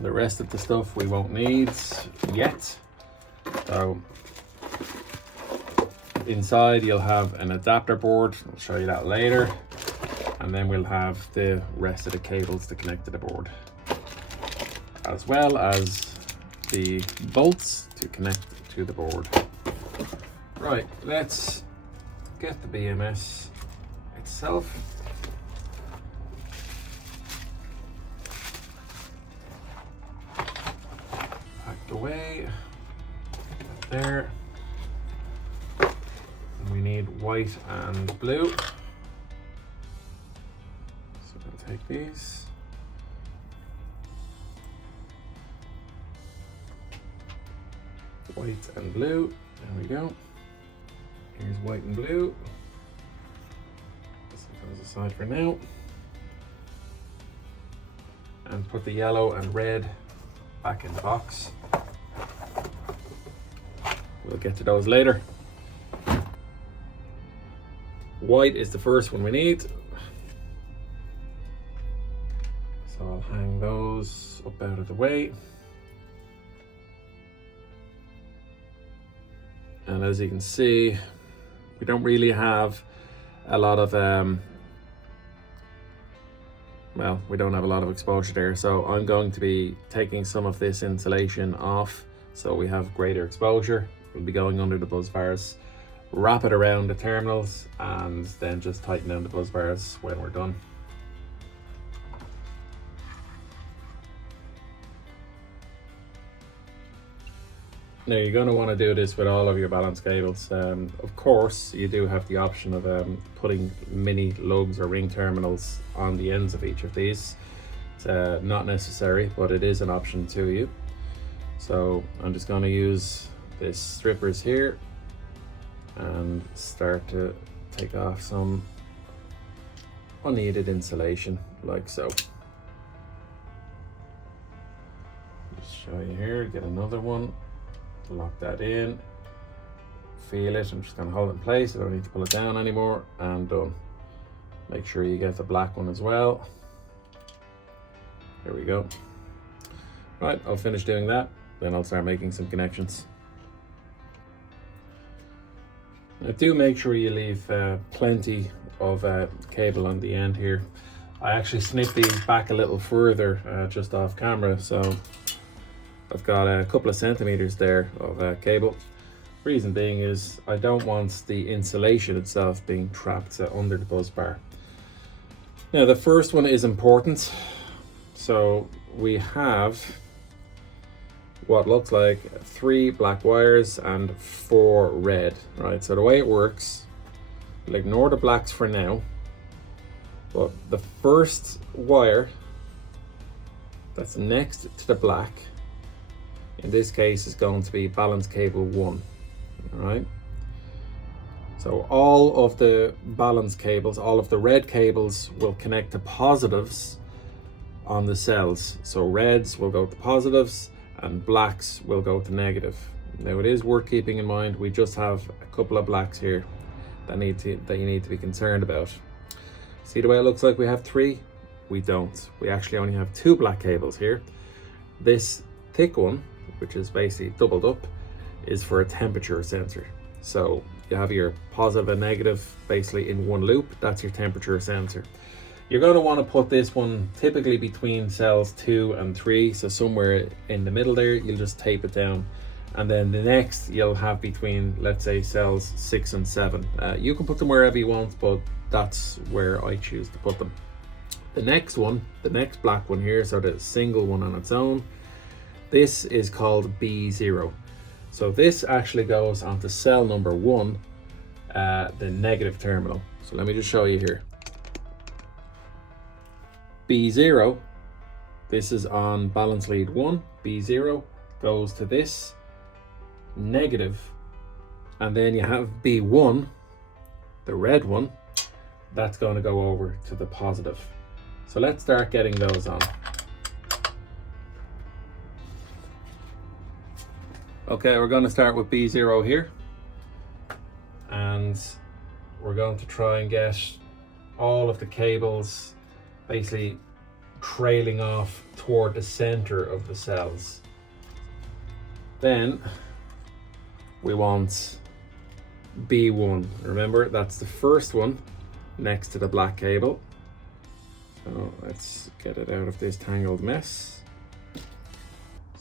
and the rest of the stuff we won't need yet. So inside you'll have an adapter board, I'll show you that later, and then we'll have the rest of the cables to connect to the board, as well as the bolts to connect to the board. Right, let's get the BMS itself. Packed away, there. And we need white and blue. So we'll take these. White and blue, there we go. Here's white and blue. This goes aside for now. And put the yellow and red back in the box. We'll get to those later. White is the first one we need. So I'll hang those up out of the way. And as you can see, we don't really have a lot of, well, we don't have a lot of exposure there. So I'm going to be taking some of this insulation off so we have greater exposure. We'll be going under the buzz bars, wrap it around the terminals, and then just tighten down the buzz bars when we're done. Now you're going to want to do this with all of your balance cables. Of course, you do have the option of putting mini lugs or ring terminals on the ends of each of these. It's not necessary, but it is an option to you. So I'm just going to use this strippers here and start to take off some unneeded insulation, like so. Just show you here, get another one. Lock that in, feel it. I'm just going to hold it in place. I don't need to pull it down anymore, and done. Make sure you get the black one as well. There we go. Right, I'll finish doing that, then I'll start making some connections. Now do make sure you leave plenty of cable on the end here. I actually snipped these back a little further just off camera, so I've got a couple of centimeters there of cable. Reason being is I don't want the insulation itself being trapped under the buzz bar. Now the first one is important. So we have what looks like 3 black wires and 4 red, right? So the way it works, we'll ignore the blacks for now, but the first wire that's next to the black, in this case, is going to be balance cable 1, all right? So all of the balance cables, all of the red cables will connect to positives on the cells. So reds will go to positives and blacks will go to negative. Now it is worth keeping in mind, we just have a couple of blacks here that you need to be concerned about. See the way it looks like we have 3? We don't. We actually only have 2 black cables here. This thick one, which is basically doubled up, is for a temperature sensor. So you have your positive and negative basically in one loop. That's your temperature sensor. You're going to want to put this one typically between cells 2 and 3, so somewhere in the middle there. You'll just tape it down, and then the next you'll have between, let's say, cells 6 and 7. You can put them wherever you want, but that's where I choose to put them. The next one, the next black one here, so the single one on its own, this is called B0. So this actually goes onto cell number 1, the negative terminal. So let me just show you here. B0, this is on balance lead 1. B0 goes to this negative, and then you have B1, the red one, that's going to go over to the positive. So let's start getting those on. Okay, we're going to start with B0 here, and we're going to try and get all of the cables basically trailing off toward the center of the cells. Then we want B1. Remember, that's the first one next to the black cable. So let's get it out of this tangled mess.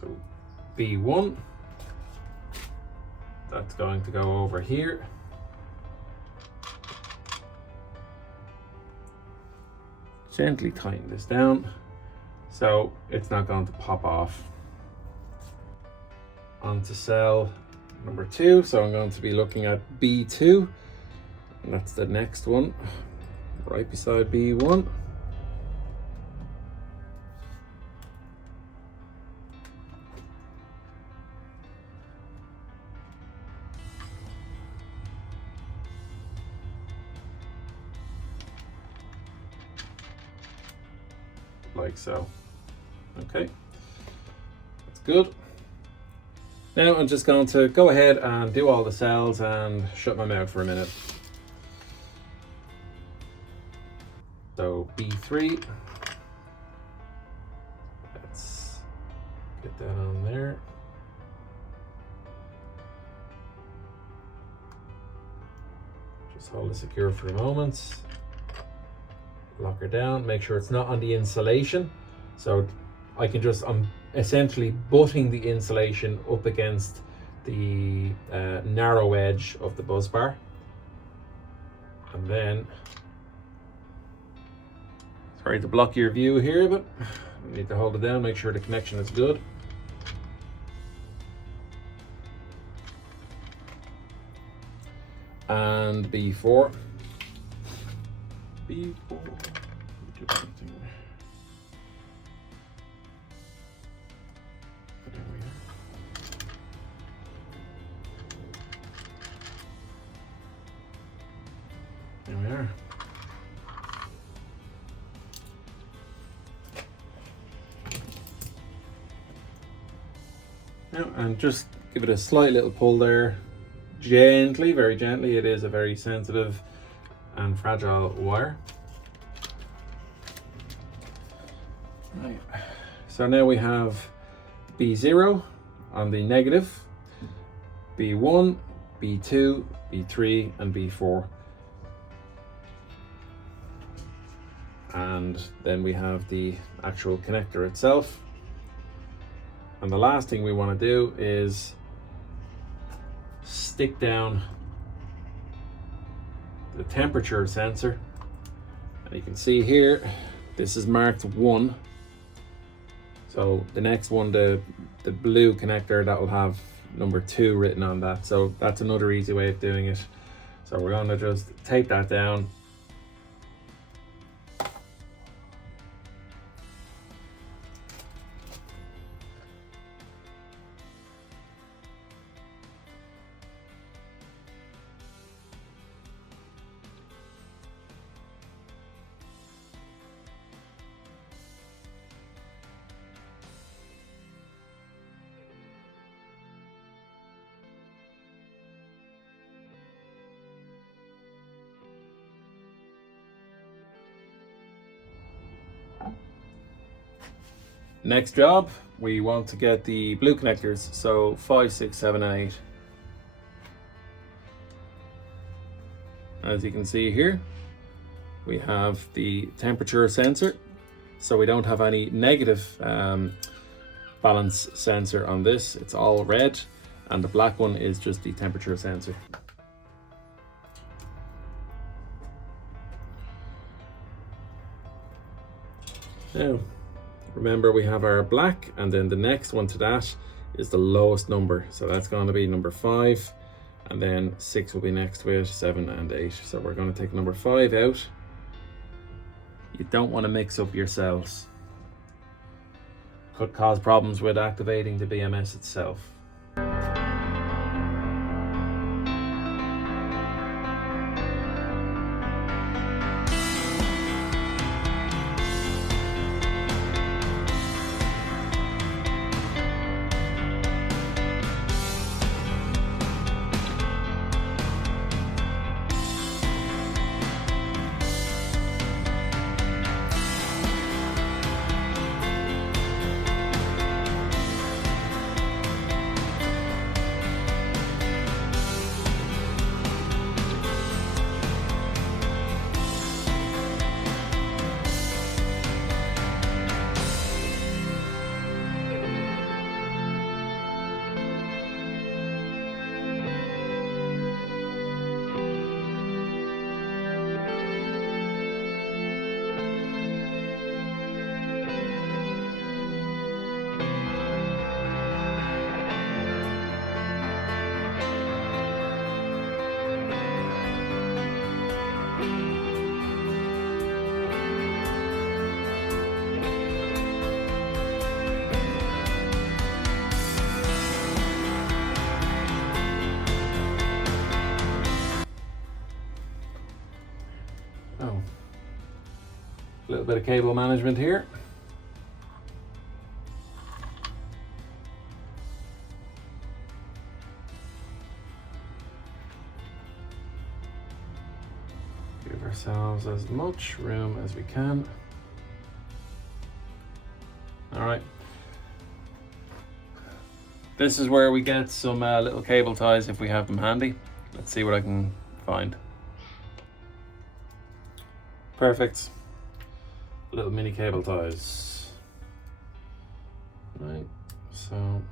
So B1, that's going to go over here. Gently tighten this down so it's not going to pop off. Onto cell number 2, so I'm going to be looking at B2, and that's the next one right beside B1. Like so. Okay, that's good. Now I'm just going to go ahead and do all the cells and shut my mouth for a minute. So B3, let's get that on there. Just hold it secure for a moment. Lock her down, make sure it's not on the insulation. So I can just, I'm essentially butting the insulation up against the narrow edge of the buzz bar. And then, sorry to block your view here, but you need to hold it down, make sure the connection is good. And B4. B4. There we are. Now, and just give it a slight little pull there, gently, very gently. It is a very sensitive and fragile wire. Right. So now we have B0 on the negative, B1, B2, B3, and B4. And then we have the actual connector itself. And the last thing we want to do is stick down the temperature sensor. And you can see here, this is marked 1. So the next one, the blue connector, that will have number 2 written on that. So that's another easy way of doing it. So we're going to just tape that down. Next job, we want to get the blue connectors, so 5, 6, 7, and 8. As you can see here, we have the temperature sensor, so we don't have any negative balance sensor on this. It's all red, and the black one is just the temperature sensor. Now, remember, we have our black, and then the next one to that is the lowest number. So that's going to be number 5, and then 6 will be next to it, 7 and 8. So we're going to take number 5 out. You don't want to mix up your cells. Could cause problems with activating the BMS itself. little bit of cable management here. Give ourselves as much room as we can. All right. This is where we get some little cable ties if we have them handy. Let's see what I can find. Perfect. Little mini cable ties. Right, so.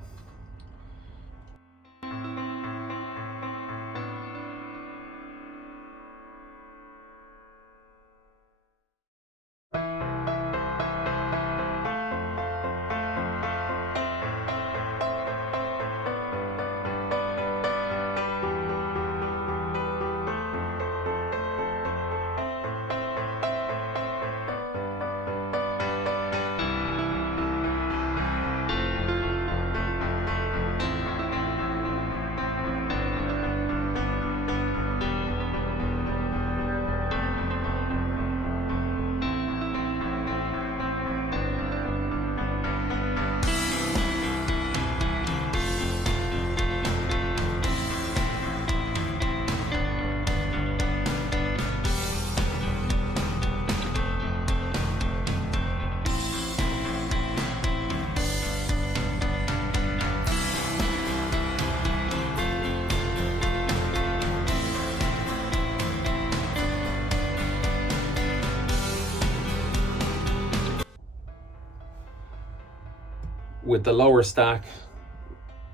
With the lower stack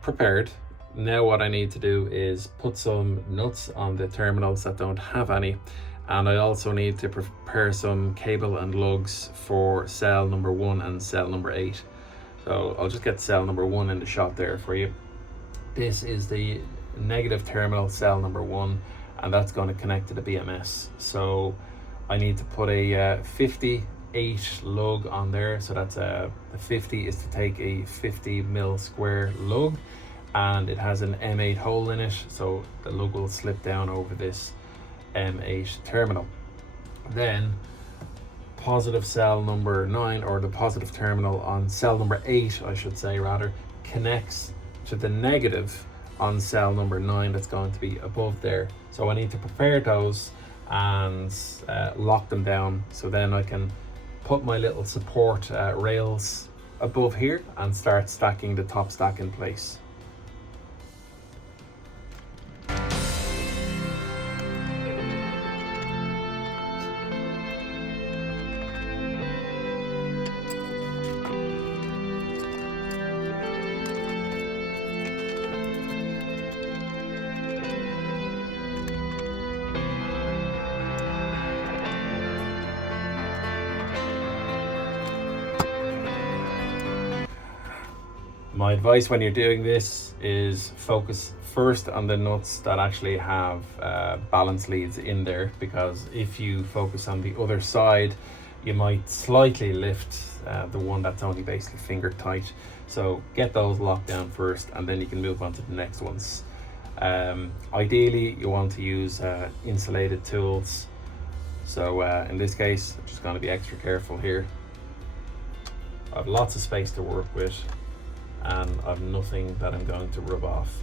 prepared, now what I need to do is put some nuts on the terminals that don't have any, and I also need to prepare some cable and lugs for cell number 1 and cell number 8. So I'll just get cell number 1 in the shot there for you. This is the negative terminal, cell number 1, and that's going to connect to the BMS. So I need to put a 58 lug on there. So that's the 50 is to take a 50 mil square lug, and it has an M8 hole in it, so the lug will slip down over this M8 terminal. Then positive cell number 9, or the positive terminal on cell number 8 I should say rather, connects to the negative on cell number 9 that's going to be above there. So I need to prepare those and lock them down, so then I can put my little support rails above here and start stacking the top stack in place. My advice when you're doing this is focus first on the nuts that actually have balance leads in there, because if you focus on the other side, you might slightly lift the one that's only basically finger tight. So get those locked down first, and then you can move on to the next ones. Ideally, you want to use insulated tools. So in this case, I'm just going to be extra careful here. I have lots of space to work with, and I've nothing that I'm going to rub off.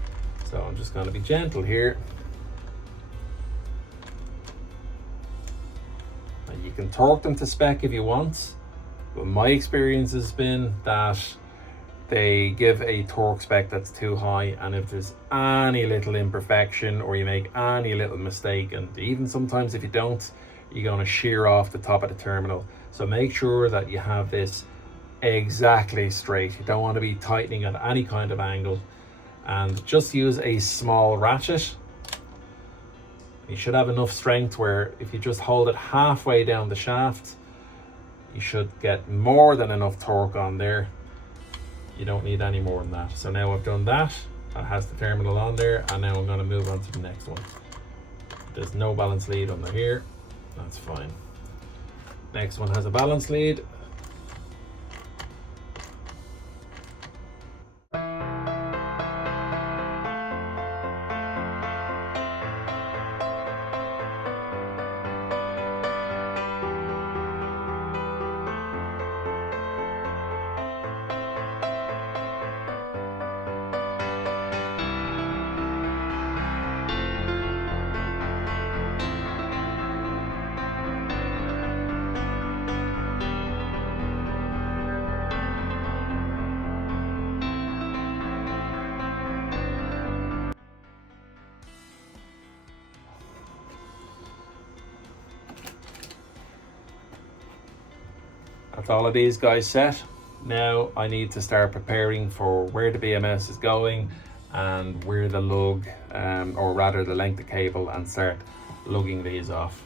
So I'm just going to be gentle here. And you can torque them to spec if you want, but my experience has been that they give a torque spec that's too high, and if there's any little imperfection or you make any little mistake, and even sometimes if you don't, you're going to shear off the top of the terminal. So make sure that you have this exactly straight. You don't want to be tightening at any kind of angle, and just use a small ratchet. You should have enough strength where if you just hold it halfway down the shaft, you should get more than enough torque on there. You don't need any more than that. So now I've done that, it has the terminal on there, and now I'm going to move on to the next one. There's no balance lead under here, that's fine. Next one has a balance lead. That's all of these guys set. Now I need to start preparing for where the BMS is going and where the lug, or rather the length of cable, and start lugging these off.